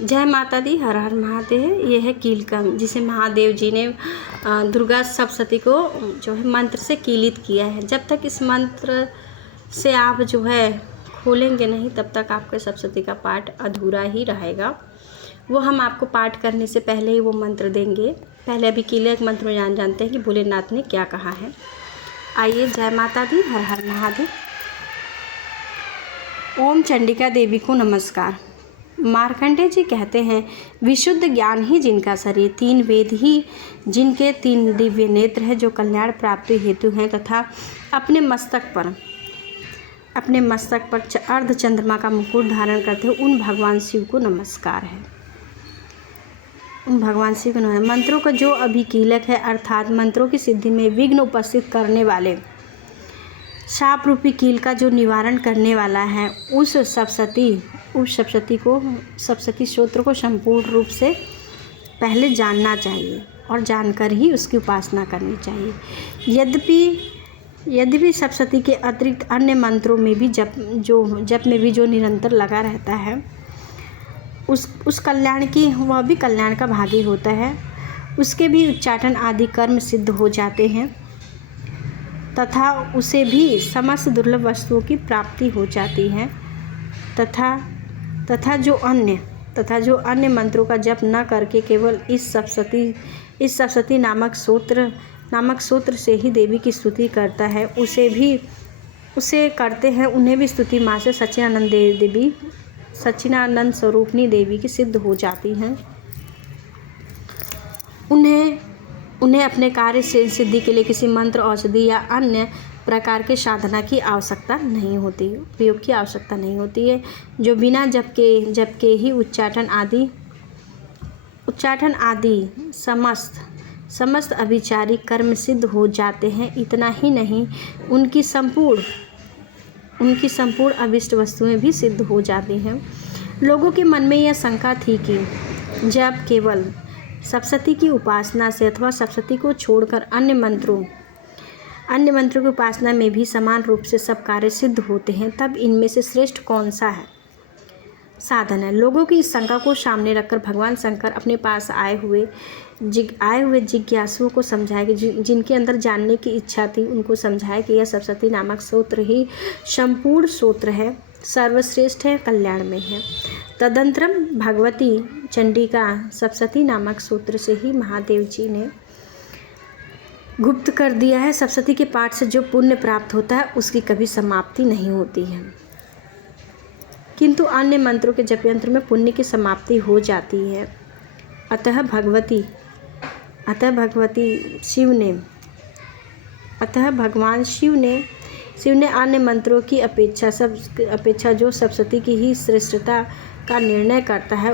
जय माता दी, हर हर महादेव। ये है कीलकम, जिसे महादेव जी ने दुर्गा सप्तशती को जो है मंत्र से कीलित किया है। जब तक इस मंत्र से आप जो है खोलेंगे नहीं, तब तक आपके सप्तशती का पाठ अधूरा ही रहेगा। वो हम आपको पाठ करने से पहले ही वो मंत्र देंगे। पहले अभी कीलक मंत्र में जानते हैं कि भोलेनाथ ने क्या कहा है। आइए, जय माता दी, हर हर महादेव। ओम चंडिका देवी को नमस्कार। मार्कंडेय जी कहते हैं, विशुद्ध ज्ञान ही जिनका शरीर, 3 वेद ही जिनके 3 दिव्य नेत्र हैं, जो कल्याण प्राप्ति हेतु हैं, तथा अपने मस्तक पर अर्ध चंद्रमा का मुकुट धारण करते हैं, उन भगवान शिव को नमस्कार है। मंत्रों का जो अभी कीलक है, अर्थात मंत्रों की सिद्धि में विघ्न उपस्थित करने वाले शाप रूपी कील का जो निवारण करने वाला है, उस सप्तशती स्त्रोत्र को संपूर्ण रूप से पहले जानना चाहिए और जानकर ही उसकी उपासना करनी चाहिए। यद्यपि सप्तशती के अतिरिक्त अन्य मंत्रों में भी जप में भी जो निरंतर लगा रहता है, उस कल्याण की वह भी कल्याण का भागी होता है। उसके भी उच्चाटन आदि कर्म सिद्ध हो जाते हैं तथा उसे भी समस्त दुर्लभ वस्तुओं की प्राप्ति हो जाती है। तथा जो अन्य मंत्रों का जप न करके केवल इस सप्तशती नामक सूत्र से ही देवी की स्तुति करता है, उसे करते हैं, उन्हें भी स्तुति माँ से सच्चिदानंद स्वरूपनी देवी की सिद्ध हो जाती हैं। उन्हें अपने कार्य से सिद्धि के लिए किसी मंत्र, औषधि या अन्य प्रकार के साधना की आवश्यकता नहीं होती, प्रयोग की आवश्यकता नहीं होती है, जो बिना जप के ही उच्चाटन आदि समस्त अभिचारिक कर्म सिद्ध हो जाते हैं। इतना ही नहीं, उनकी संपूर्ण अभिष्ट वस्तुएं भी सिद्ध हो जाती हैं। लोगों के मन में यह शंका थी कि जब केवल सप्तशती की उपासना से अथवा सप्तशती को छोड़कर अन्य मंत्रों की उपासना में भी समान रूप से सब कार्य सिद्ध होते हैं, तब इनमें से श्रेष्ठ कौन सा है साधन है। लोगों की इस शंका को सामने रखकर भगवान शंकर अपने पास आए हुए जिज्ञासुओं को समझाया कि जिनके अंदर जानने की इच्छा थी, उनको समझाया कि यह सप्तशती नामक सूत्र ही संपूर्ण सूत्र है, सर्वश्रेष्ठ है, कल्याण में है। तदंतरम भगवती चंडिका सप्तशती नामक सूत्र से ही महादेव जी ने गुप्त कर दिया है। सप्तशती के पाठ से जो पुण्य प्राप्त होता है, उसकी कभी समाप्ति नहीं होती है, किंतु अन्य मंत्रों के जप यंत्र में पुण्य की समाप्ति हो जाती है। अतः भगवान शिव ने अन्य मंत्रों की अपेक्षा जो सप्तशती की ही श्रेष्ठता का निर्णय करता है,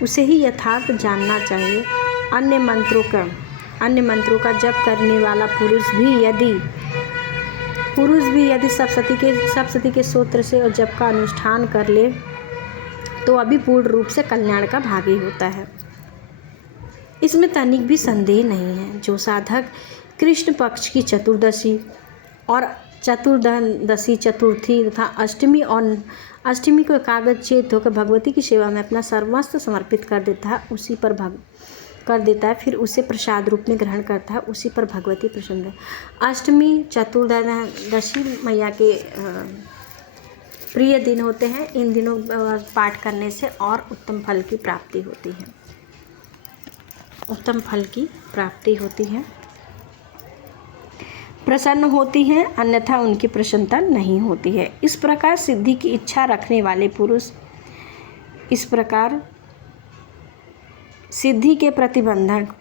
उसे ही यथार्थ जानना चाहिए। अन्य मंत्रों का जप करने वाला पुरुष भी यदि सप्तशती के सूत्र से और जप का अनुष्ठान कर ले, तो अभी पूर्ण रूप से कल्याण का भागी होता है। इसमें तनिक भी संदेह नहीं है। जो साधक कृष्ण पक्ष की चतुर्दशी और चतुर्थी तथा अष्टमी को एकाग्र चेत होकर भगवती की सेवा में अपना सर्वस्व समर्पित कर देता है, फिर उसे प्रसाद रूप में ग्रहण करता है, उसी पर भगवती प्रसन्न है। अष्टमी चतुर्दशी मैया के प्रिय दिन होते हैं। इन दिनों पाठ करने से और उत्तम फल की प्राप्ति होती है, प्रसन्न होती है, अन्यथा उनकी प्रसन्नता नहीं होती है। इस प्रकार सिद्धि की इच्छा रखने वाले पुरुष सिद्धि के प्रतिबंधक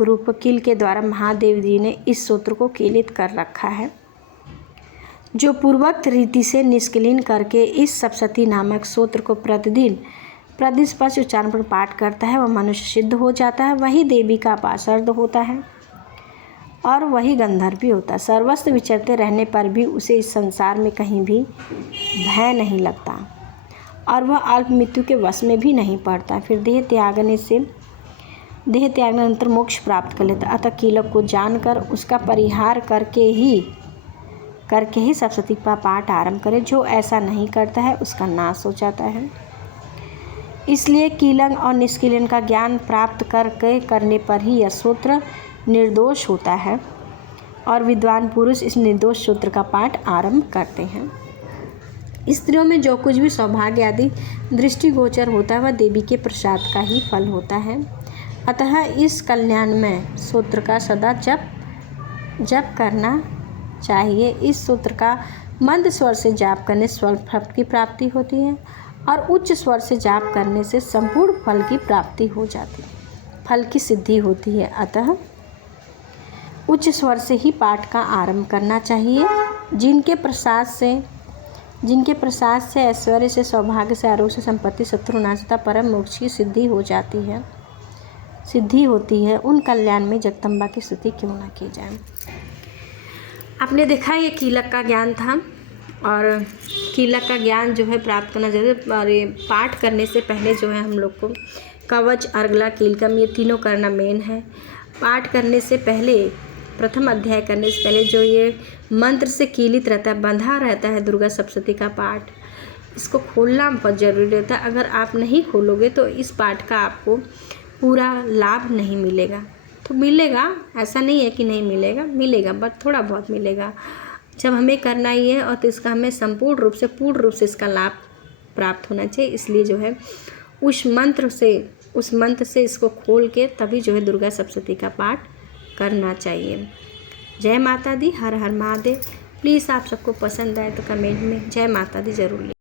रूप कील के द्वारा महादेव जी ने इस सूत्र को कीलित कर रखा है। जो पूर्वोक्त रीति से निष्क्लीन करके इस सप्तशती नामक सूत्र को प्रतिदिन स्पष्ट उच्चारण पर पाठ करता है, वह मनुष्य सिद्ध हो जाता है, वही देवी का पार्षद होता है और वही गंधर्व भी होता है। सर्वस्व विचरते रहने पर भी उसे इस संसार में कहीं भी भय नहीं लगता और वह अल्प मृत्यु के वश में भी नहीं पड़ता। फिर देह त्यागनानंतर मोक्ष प्राप्त कर लेता। अतः कीलक को जानकर उसका परिहार करके करके ही सप्तशती का पाठ आरंभ करें। जो ऐसा नहीं करता है उसका नाश हो जाता है। इसलिए कीलन और निष्कीलन का ज्ञान प्राप्त करने पर ही यह सूत्र निर्दोष होता है और विद्वान पुरुष इस निर्दोष सूत्र का पाठ आरंभ करते हैं। स्त्रियों में जो कुछ भी सौभाग्य आदि दृष्टिगोचर होता है वह देवी के प्रसाद का ही फल होता है। अतः इस कल्याणमय सूत्र का सदा जप करना चाहिए। इस सूत्र का मंद स्वर से जाप करने से स्वल्प फल की प्राप्ति होती है और उच्च स्वर से जाप करने से संपूर्ण फल की प्राप्ति हो जाती है, फल की सिद्धि होती है। अतः उच्च स्वर से ही पाठ का आरंभ करना चाहिए। जिनके प्रसाद से ऐश्वर्य से, सौभाग्य से, आरोग्य से, संपत्ति, शत्रुनाशता, परम मोक्ष की सिद्धि होती है उन कल्याण में जगदम्बा की स्तुति क्यों न की जाए। आपने देखा ये कीलक का ज्ञान था और कीलक का ज्ञान जो है प्राप्त करना जरूर। और ये पाठ करने से पहले जो है हम लोग को कवच, अर्गला, कीलकम ये तीनों करना मेन है। पाठ करने से पहले, प्रथम अध्याय करने से पहले जो ये मंत्र से कीलित रहता है, बंधा रहता है दुर्गा सप्तशती का पाठ, इसको खोलना बहुत ज़रूरी रहता है। अगर आप नहीं खोलोगे तो इस पाठ का आपको पूरा लाभ नहीं मिलेगा। तो मिलेगा, ऐसा नहीं है कि नहीं मिलेगा बट थोड़ा बहुत मिलेगा। जब हमें करना ही है और तो इसका हमें संपूर्ण रूप से, पूर्ण रूप से इसका लाभ प्राप्त होना चाहिए। इसलिए जो है उस मंत्र से इसको खोल के तभी जो है दुर्गा सप्तशती का पाठ करना चाहिए। जय माता दी, हर हर महादेव। प्लीज़ आप सबको पसंद आए तो कमेंट में जय माता दी ज़रूर लिखें।